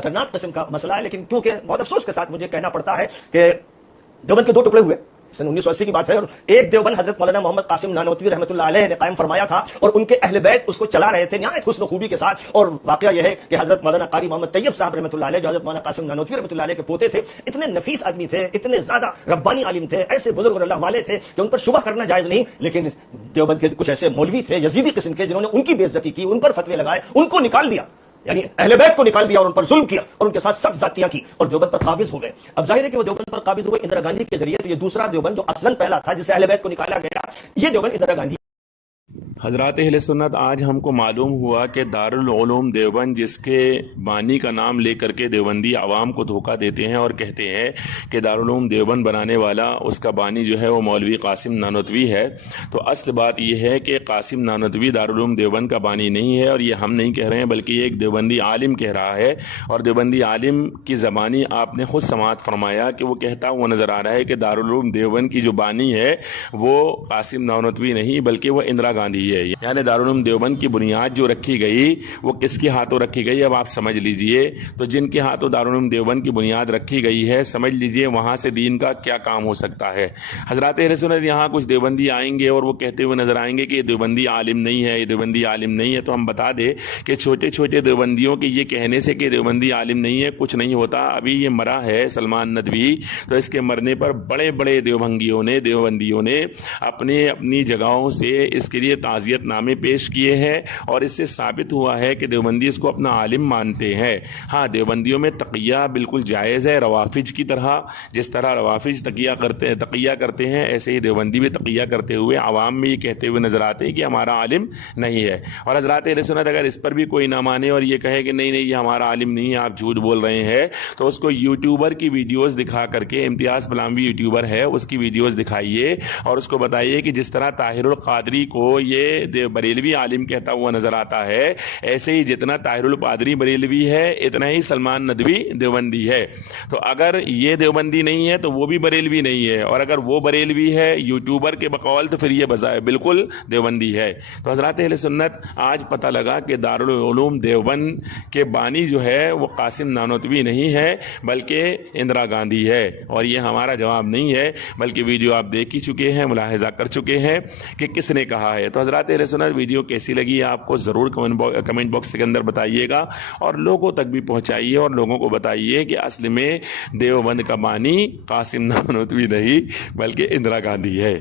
خطرناک قسم کا مسئلہ ہے، لیکن کیونکہ بہت افسوس کے ساتھ مجھے کہنا پڑتا ہے کہ دیوبند کے دو ٹکڑے ہوئے، سن 1980 کی بات ہے، اور ایک دیوبند حضرت مولانا محمد قاسم نانوتوی رحمۃ اللہ علیہ نے قائم فرمایا تھا، اور ان کے اہل بیت اس کو چلا رہے تھے نہایت حسن و خوبی کے ساتھ. اور واقعہ یہ ہے کہ حضرت مولانا قاری محمد طیب صاحب رحمۃ اللہ علیہ جو حضرت مولانا قاسم نانوتوی رحمۃ اللہ علیہ کے پوتے تھے، اتنے نفیس آدمی تھے، اتنے زیادہ ربانی عالم تھے، ایسے بزرگ اور اللہ والے تھے کہ ان پر شبہ کرنا جائز نہیں. لیکن دیوبند کے کچھ ایسے مولوی تھے یزیدی قسم کے جنہوں نے ان کی بے عزتی کی، ان پر فتوے لگائے، ان کو نکال دیا، یعنی اہل بیت کو نکال دیا اور ان پر ظلم کیا اور ان کے ساتھ سخت زیادتیاں کی اور دیوبند پر قابض ہو گئے. اب ظاہر ہے کہ وہ دیوبند پر قابض ہوئے اندرا گاندھی کے ذریعے، تو یہ دوسرا دیوبند جو اصلاً پہلا تھا جسے اہل بیت کو نکالا گیا، یہ دیوبند اندرا گاندھی. حضرات اہل سنت، آج ہم کو معلوم ہوا کہ دارالعلوم دیوبند، جس کے بانی کا نام لے کر کے دیوبندی عوام کو دھوکہ دیتے ہیں اور کہتے ہیں کہ دارالعلوم دیوبند بنانے والا، اس کا بانی جو ہے وہ مولوی قاسم نانوتوی ہے، تو اصل بات یہ ہے کہ قاسم نانوتوی دارالعلوم دیوبند کا بانی نہیں ہے، اور یہ ہم نہیں کہہ رہے ہیں بلکہ یہ ایک دیوبندی عالم کہہ رہا ہے. اور دیوبندی عالم کی زبانی آپ نے خود سماعت فرمایا کہ وہ کہتا ہوا نظر آ رہا ہے کہ دارالعلوم دیوبند کی جو بانی ہے وہ قاسم نانوتوی نہیں بلکہ وہ اندرا گاندھی ہے. یعنی دارالعلوم دیوبند کی بنیاد جو رکھی گئی وہ کس کے ہاتھوں رکھی گئی، اب آپ سمجھ لیجئے. تو جن کے ہاتھوں دارالعلوم دیوبند کی بنیاد رکھی گئی ہے، سمجھ لیجئے وہاں سے دین کا کیا کام ہو سکتا ہے. حضرات اہل سنت، یہاں کچھ دیوبندی آئیں گے اور وہ کہتے ہوئے نظر آئیں گے کہ یہ دیوبندی عالم نہیں ہے، یہ دیوبندی عالم نہیں ہے. تو ہم بتا دیں کہ چھوٹے چھوٹے دیوبندیوں کے یہ کہنے سے کہ دیوبندی عالم نہیں ہے کچھ نہیں ہوتا. ابھی یہ مرا ہے سلمان ندوی، تو اس کے مرنے پر بڑے بڑے دیوبندیوں نے اپنی جگہوں سے اس کے لیے تعزیت نامے پیش کیے ہیں، اور اس سے ثابت ہوا ہے کہ دیوبندی اس کو اپنا عالم مانتے ہیں. ہاں، دیوبندیوں میں تقیہ بالکل جائز ہے، روافض کی طرح. جس طرح روافض تقیہ کرتے ہیں، ایسے ہی دیوبندی بھی تقیہ کرتے ہوئے عوام میں یہ کہتے ہوئے نظر آتے ہیں کہ ہمارا عالم نہیں ہے. اور حضرات اہل سنت، اگر اس پر بھی کوئی نہ مانے اور یہ کہے کہ نہیں یہ ہمارا عالم نہیں ہے، آپ جھوٹ بول رہے ہیں، تو اس کو یوٹیوبر کی ویڈیوز دکھا کر کے، امتیاز بلاموی یوٹیوبر ہے، اس کی ویڈیوز دکھائیے اور اس کو بتائیے کہ جس طرح طاہر القادری کو یہ بریلوی عالم کہتا ہوا نظر آتا ہے، ایسے ہی جتنا طاہر القادری بریلوی ہے اتنا ہی سلمان ندوی دیوبندی ہے. تو اگر یہ دیوبندی نہیں ہے تو وہ بھی بریلوی نہیں ہے، اور اگر وہ بریلوی ہے یوٹیوبر کے بقول تو پھر یہ بالکل دیوبندی ہے. تو حضرات اہل سنت، آج پتہ لگا کہ دارالعلوم دیوبند کے بانی جو ہے وہ قاسم نانوتوی نہیں ہے بلکہ اندرا گاندھی ہے. اور یہ ہمارا جواب نہیں ہے بلکہ ویڈیو آپ دیکھ ہی چکے ہیں، ملاحظہ کر چکے ہیں کہ کس نے کہا ہے. تو حضرات اہل سنت، ویڈیو کیسی لگی آپ کو ضرور کمنٹ باکس کے اندر بتائیے گا، اور لوگوں تک بھی پہنچائیے اور لوگوں کو بتائیے کہ اصل میں دیوبند کا بانی قاسم نانوتوی نہیں بلکہ اندرا گاندھی ہے.